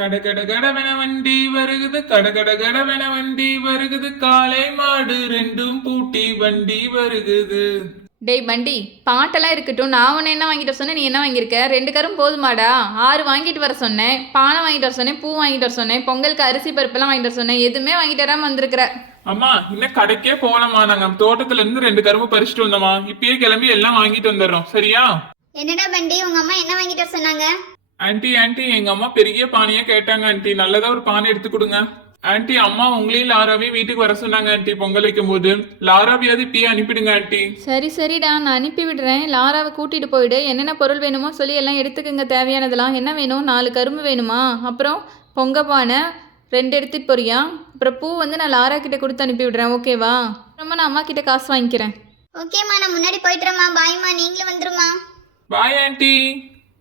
கடகட கடவென வண்டி வருகுது, கடகட கடவென வண்டி வருகுது, காளை மாடு ரெண்டும் பூட்டி வண்டி வருகுது. டேய் பண்டி, பாட்டெல்லாம் இருக்கட்டும். நான் உன்னை என்ன வாங்கிட்டு வர சொன்னேன், நீ என்ன வாங்கியிருக்க? 2 கரும் போதுமாடா? 6 வாங்கிட்டு வர சொன்னேன், பானை வாங்கிட்டு வர சொன்னேன், பூ வாங்கிட்டு வர சொன்னேன், பொங்கலுக்கு அரிசி பருப்பெல்லாம் வாங்கிட்டு வர சொன்னேன், எதுவுமே வாங்கிட்டு வராமல் வந்திருக்கிற. அம்மா இன்னும் கடைக்கே போகலாமா? நாங்க தோட்டத்துல இருந்து 2 கரும்பு பறிச்சுட்டு வந்தோமா, இப்பயே கிளம்பி எல்லாம் வாங்கிட்டு வந்துடுறோம், சரியா? என்னடா பண்டி, உங்க அம்மா என்ன வாங்கிட்டு வர சொன்னாங்க? ஆன்ட்டி எங்க அம்மா பெரிய பானையா கேட்டாங்க ஆன்ட்டி, நல்லதா ஒரு பானை எடுத்து கொடுங்க. ஆன்ட்டி அம்மா உங்களையும் லாராவையும் வீட்டுக்கு வர சொன்னாங்க ஆன்ட்டி, பொங்கல் வைக்கும் போது. லாராவையாவது இப்பயே அனுப்பிடுங்க ஆன்ட்டி. சரிடா, நான் அனுப்பி விடுறேன். லாராவை கூட்டிட்டு போயிடு. என்னென்ன பொருள் வேணுமோ சொல்லி எல்லாம் எடுத்துக்கங்க. தேவையானதெல்லாம் என்ன வேணும்? 4 கரும்பு வேணுமா? அப்புறம் பொங்க பானை 2 எடுத்துட்டு போறியா? அப்புறம் பூ வந்து நான் லாரா கிட்ட கொடுத்து அனுப்பி விடுறேன், ஓகேவா? அப்புறமா நான் அம்மா கிட்ட காசு வாங்கிக்கிறேன். ஓகேம்மா, நான் முன்னாடி போயிட்டுறேம்மா. பாய்மா, நீங்களும் வந்துருமா. Bye aunty.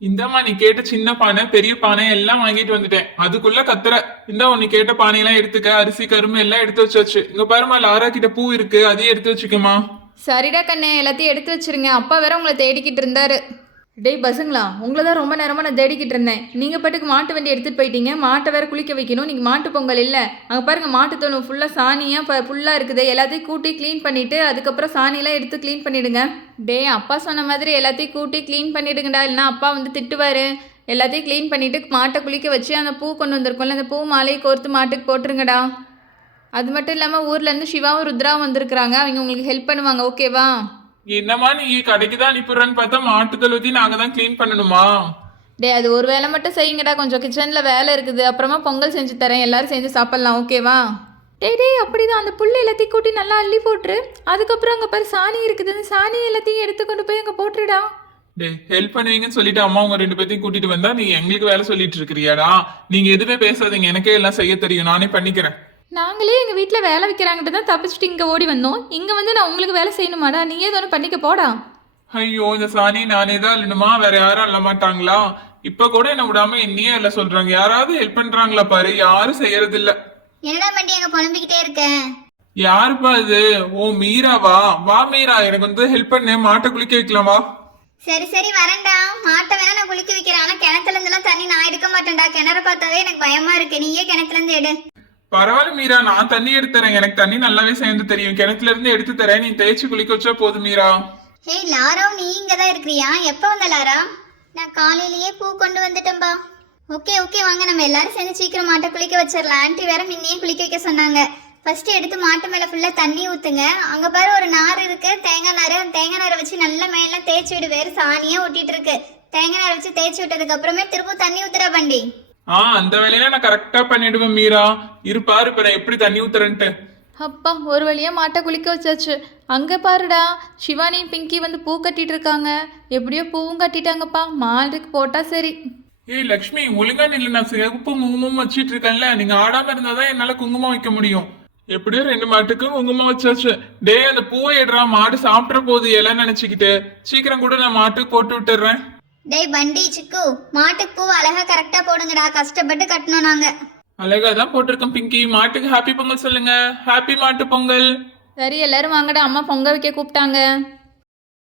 இந்தம்மா நீ கேட்ட சின்ன பானை பெரிய பானை எல்லாம் வாங்கிட்டு வந்துட்டேன். அதுக்குள்ள கத்துற. இந்த நீ கேட்ட பானையெல்லாம் எடுத்துக்க. அரிசி கரும்பு எல்லாம் எடுத்து வச்சாச்சு. இங்க பாருமா, லாரா கிட்ட பூ இருக்கு, அதையும் எடுத்து வச்சுக்கமா. சரிடா கண்ணே, எல்லாத்தையும் எடுத்து வச்சிருங்க. அப்பா வேற உங்களை தேடிக்கிட்டு இருந்தாரு. டேய் பசங்களா, உங்களை தான் ரொம்ப நேரமாக நான் தேடிக்கிட்டு இருந்தேன். நீங்கள் பாட்டுக்கு மாட்டு வண்டி எடுத்துகிட்டு போயிட்டீங்க. மாட்டை வேற குளிக்க வைக்கணும். நீங்கள் மாட்டு பொங்கல் இல்லை. அங்கே பாருங்கள், மாட்டுத்தோணும் ஃபுல்லாக சாணியாக ஃபுல்லாக இருக்குது. எல்லாத்தையும் கூட்டி க்ளீன் பண்ணிவிட்டு அதுக்கப்புறம் சாணியெல்லாம் எடுத்து க்ளீன் பண்ணிவிடுங்க. டேய், அப்பா சொன்ன மாதிரி எல்லாத்தையும் கூட்டி க்ளீன் பண்ணிவிடுங்கடா, இல்லைனா அப்பா வந்து திட்டுவார். எல்லாத்தையும் க்ளீன் பண்ணிவிட்டு மாட்டை குளிக்க வச்சு அந்த பூ கொண்டு வந்திருக்கோம்ல, அந்த பூ மாலையை கோர்த்து மாட்டுக்கு போட்டுருங்கடா. அது மட்டும் இல்லாமல் ஊர்லேருந்து சிவாவும் ருத்ராவும் வந்திருக்கிறாங்க. அவங்க உங்களுக்கு ஹெல்ப் பண்ணுவாங்க, ஓகேவா? என்னம்மா நீ கடைக்கு தான் அனுப்பிடுறன்னு பார்த்தா மாட்டு தொழுத்தி நாங்க தான் கிளீன் பண்ணணுமா? டே, அது ஒரு வேலை மட்டும் செய்யுங்கடா. கொஞ்சம் கிச்சனில் வேலை இருக்குது. அப்புறமா பொங்கல் செஞ்சு தரேன், எல்லாரும் சேர்ந்து சாப்பிட்லாம், ஓகேவா? டேய் அப்படிதான். அந்த புல் எல்லாத்தையும் கூட்டி நல்லா அள்ளி போட்டுரு. அதுக்கப்புறம் அங்கே பாரு சாணி இருக்குது. அந்த சாணி எல்லாத்தையும் எடுத்து கொண்டு போய் அங்கே போட்டுருடா. டே, ஹெல்ப் பண்ணுவீங்கன்னு சொல்லிட்டு அம்மா உங்க 2 பேத்தையும் கூட்டிட்டு வந்தா நீ எங்களுக்கு வேலை சொல்லிட்டு இருக்கிறியாடா? நீங்க எதுவுமே பேசாதீங்க, எனக்கே எல்லாம் செய்ய தெரியும், நானே பண்ணிக்கிறேன். நாங்களே எங்கள் வீட்டில் வேலை வைக்கிறாங்கிட்ட தான் தப்பிச்சுட்டு இங்கே ஓடி வந்தோம். இங்கே வந்து நான் உங்களுக்கு வேலை செய்யணுமாடா? நீ ஏதோ ஒன்று பண்ணிக்க போடா. ஐயோ, இந்த சாணி நானே தான் இல்லணுமா? வேற யாரும் அல்ல மாட்டாங்களா? இப்ப கூட என்ன விடாம என்னையே இல்ல சொல்றாங்க. யாராவது ஹெல்ப் பண்றாங்களா பாரு, யாரும் செய்யறது இல்ல. என்னடா பண்டி, அங்க புலம்பிக்கிட்டே இருக்க? யாருப்பா இது? ஓ மீராவா? வா மீரா, எனக்கு வந்து ஹெல்ப் பண்ணு, மாட்டை குளிக்க வைக்கலாம் வா. சரி வரேன்டா. மாட்டை வேணா நான் குளிக்க வைக்கிறேன். ஆனா கிணத்துல இருந்தெல்லாம் தண்ணி நான் எடுக்க மாட்டேன்டா. கிணறு பார்த்தாவே எனக்கு பயமா இருக்கு. நீயே கிணத்துல இருந்து எடு. பரவாயில்ல மீரா, நான் தண்ணி எடுத்து தரேன். எனக்கு தண்ணி நல்லாவே சேர்ந்து தெரியும். கிணத்துல இருந்து எடுத்து தரேன், நீ தேய்ச்சி குளிக்க வச்சா போதும் மீரா. ஏய் லாராவும் நீ இங்க தான் இருக்கிறியா? எப்ப வந்த லாரா? நான் காலையிலேயே பூ கொண்டு வந்துட்டேன்பா. ஓகே வாங்க, நம்ம எல்லாரும் சேர்ந்து சீக்கிரம் மாட்டை குளிக்க வச்சிடலாம். ஆன்ட்டி வேற முன்னையே குளிக்க வைக்க சொன்னாங்க. ஃபர்ஸ்ட் எடுத்து மாட்டு மேல ஃபுல்லா தண்ணி ஊத்துங்க. அங்க பாரு ஒரு நார் இருக்கு, தேங்காய் நார். அந்த தேங்காய் நாரை வச்சு நல்ல மேல தேய்ச்சி விடு. வேறு சாணியே ஒட்டிட்டு இருக்கு. தேங்காய் நாரை வச்சு தேய்ச்சி விட்டதுக்கு அப்புறமே திரும்ப தண்ணி ஊத்துறா பண்டி. அந்த வேலையில நான் கரெக்டா பண்ணிடுவேன் மீரா. இருப்பாரு இப்ப நான் எப்படி தண்ணி ஊத்துறேன்ட்டு. அப்பா, ஒரு வழியாக மாட்டை குளிக்க வச்சாச்சு. அங்கே பாருடா, சிவானி பிங்கி வந்து பூ கட்டிட்டு இருக்காங்க. எப்படியோ பூவும் கட்டிட்டாங்கப்பா. மாலுக்கு போட்டா சரி. ஏய் லக்ஷ்மி, ஒழுங்கா நில்லு. நான் சிகப்பு குங்குமம் வச்சிட்டு இருக்கேன்ல, நீங்க ஆடாம இருந்தாதான் என்னால குங்குமம் வைக்க முடியும். எப்படியோ 2 மாட்டுக்கும் குங்குமம் வச்சாச்சு. டே, அந்த பூவை எடுறா, மாடு சாப்பிட்ற போது எல்லாம் நினைச்சுக்கிட்டு. சீக்கிரம் கூட நான் மாட்டுக்கு போட்டு விட்டுறேன். டேய் பண்டி சிக்கு, மாட்டுக்கு பூ அழகா கரெக்டா போடுங்கடா. கஷ்டப்பட்டு கட்டணும் நாங்க. அழகா தான் போட்டிருக்கோம் பிங்கி. மாட்டுக்கு ஹாப்பி பொங்கல் சொல்லுங்க. ஹாப்பி மாட்டு பொங்கல். சரி, எல்லாரும் வாங்கடா, அம்மா பொங்க வைக்க கூப்பிட்டாங்க.